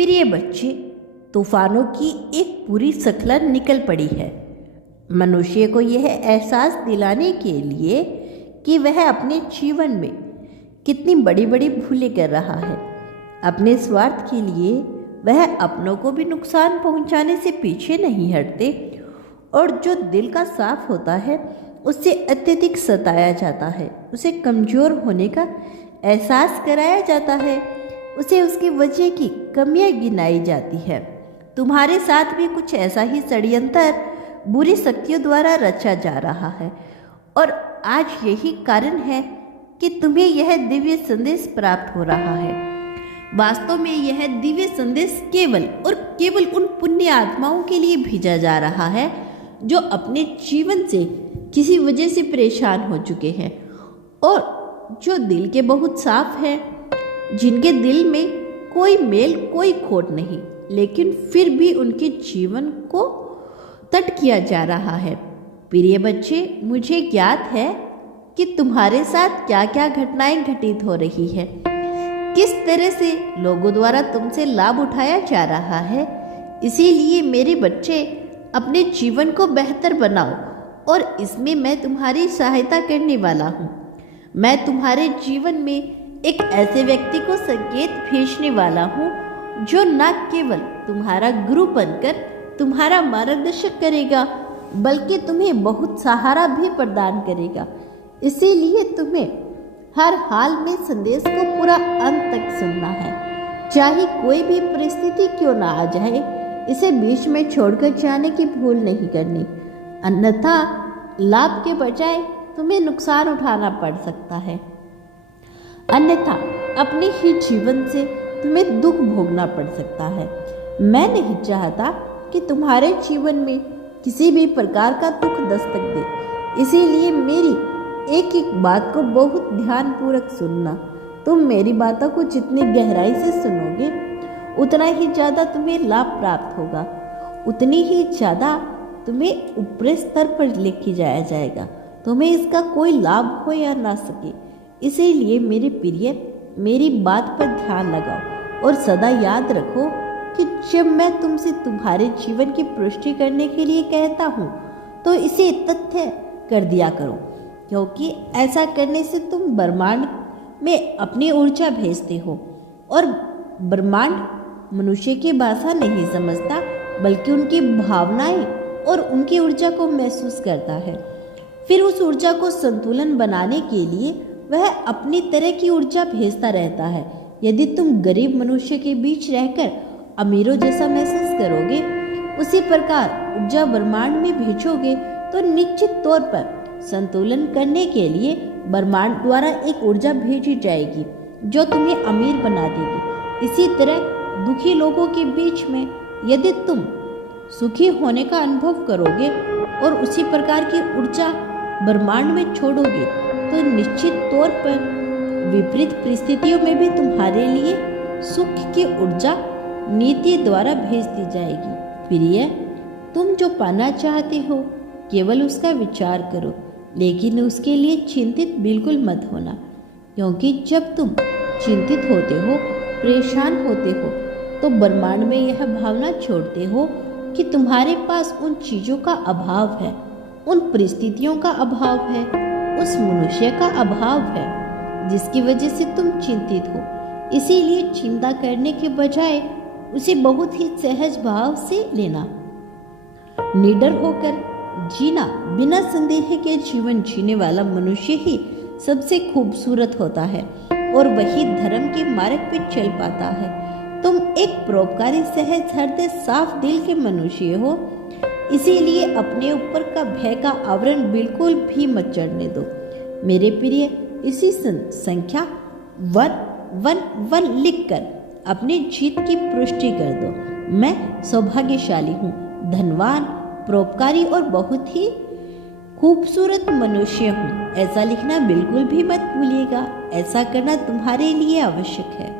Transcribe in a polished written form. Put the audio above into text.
प्रिय बच्चे, तूफानों की एक पूरी श्रृंखला निकल पड़ी है मनुष्य को यह एहसास दिलाने के लिए कि वह अपने जीवन में कितनी बड़ी बड़ी भूलें कर रहा है। अपने स्वार्थ के लिए वह अपनों को भी नुकसान पहुंचाने से पीछे नहीं हटते और जो दिल का साफ होता है उससे अत्यधिक सताया जाता है, उसे कमज़ोर होने का एहसास कराया जाता है, उसे उसकी वजह की कमियां गिनाई जाती है। तुम्हारे साथ भी कुछ ऐसा ही षड्यंत्र बुरी शक्तियों द्वारा रचा जा रहा है और आज यही कारण है कि तुम्हें यह दिव्य संदेश प्राप्त हो रहा है। वास्तव में यह दिव्य संदेश केवल और केवल उन पुण्य आत्माओं के लिए भेजा जा रहा है जो अपने जीवन से किसी वजह से परेशान हो चुके हैं और जो दिल के बहुत साफ हैं, जिनके दिल में कोई मेल कोई खोट नहीं, लेकिन फिर भी उनके जीवन को तट किया जा रहा है। प्रिय बच्चे, मुझे ज्ञात है कि तुम्हारे साथ क्या क्या घटनाएं घटित हो रही है, किस तरह से लोगों द्वारा तुमसे लाभ उठाया जा रहा है। इसीलिए मेरे बच्चे, अपने जीवन को बेहतर बनाओ और इसमें मैं तुम्हारी सहायता करने वाला हूँ। मैं तुम्हारे जीवन में एक ऐसे व्यक्ति को संकेत भेजने वाला हूँ जो न केवल तुम्हारा गुरु बनकर तुम्हारा मार्गदर्शन करेगा बल्कि तुम्हें बहुत सहारा भी प्रदान करेगा। इसीलिए तुम्हें हर हाल में संदेश को पूरा अंत तक सुनना है, चाहे कोई भी परिस्थिति क्यों ना आ जाए। इसे बीच में छोड़कर जाने की भूल नहीं करनी, अन्यथा लाभ के बजाय तुम्हें नुकसान उठाना पड़ सकता है। अन्यथा अपने ही जीवन से तुम्हें दुख भोगना पड़ सकता है। मैं नहीं चाहता कि तुम्हारे जीवन में किसी भी प्रकार का दुख दस्तक दे, इसीलिए मेरी एक एक बात को बहुत ध्यानपूर्वक सुनना। तुम मेरी बातों को जितनी गहराई से सुनोगे उतना ही ज़्यादा तुम्हें लाभ प्राप्त होगा, उतनी ही ज़्यादा तुम्हें ऊपरी स्तर पर लेके जाया जाएगा, तुम्हें इसका कोई लाभ हो या ना सके। इसीलिए मेरे प्रिय, मेरी बात पर ध्यान लगाओ और सदा याद रखो कि जब मैं तुमसे तुम्हारे जीवन की पुष्टि करने के लिए कहता हूँ तो इसे तथ्य कर दिया करो, क्योंकि ऐसा करने से तुम ब्रह्मांड में अपनी ऊर्जा भेजते हो और ब्रह्मांड मनुष्य की भाषा नहीं समझता बल्कि उनकी भावनाएं और उनकी ऊर्जा को महसूस करता है। फिर उस ऊर्जा को संतुलन बनाने के लिए वह अपनी तरह की ऊर्जा भेजता रहता है। यदि तुम गरीब मनुष्य के बीच रहकर अमीरों जैसा महसूस करोगे, उसी प्रकार ऊर्जा ब्रह्मांड में भेजोगे तो निश्चित तौर पर संतुलन करने के लिए ब्रह्मांड द्वारा एक ऊर्जा भेजी जाएगी जो तुम्हें अमीर बना देगी। इसी तरह दुखी लोगों के बीच में यदि तुम सुखी होने का अनुभव करोगे और उसी प्रकार की ऊर्जा ब्रह्मांड में छोड़ोगे तो निश्चित तौर पर विपरीत परिस्थितियों में भी तुम्हारे लिए सुख की ऊर्जा नीति द्वारा भेज दी जाएगी। प्रिय, तुम जो पाना चाहते हो केवल उसका विचार करो, लेकिन उसके लिए चिंतित बिल्कुल मत होना, क्योंकि जब तुम चिंतित होते हो, परेशान होते हो तो ब्रह्मांड में यह भावना छोड़ते हो कि तुम्हारे पास उन चीज़ों का अभाव है, उन परिस्थितियों का अभाव है, उस मनुष्य का अभाव है जिसकी वजह से तुम चिंतित हो। इसीलिए चिंता करने के बजाय उसे बहुत ही सहज भाव से लेना। निडर होकर जीना, बिना संदेह के जीवन जीने वाला मनुष्य ही सबसे खूबसूरत होता है और वही धर्म के मार्ग पर चल पाता है। तुम एक परोपकारी, सहज हृदय, साफ दिल के मनुष्य हो, इसीलिए अपने ऊपर का भय का आवरण बिल्कुल भी मत चढ़ने दो। मेरे प्रिय, इसी संख्या 111 लिखकर अपनी जीत की पुष्टि कर दो। मैं सौभाग्यशाली हूँ, धनवान, परोपकारी और बहुत ही खूबसूरत मनुष्य हूँ। ऐसा लिखना बिल्कुल भी मत भूलिएगा, ऐसा करना तुम्हारे लिए आवश्यक है।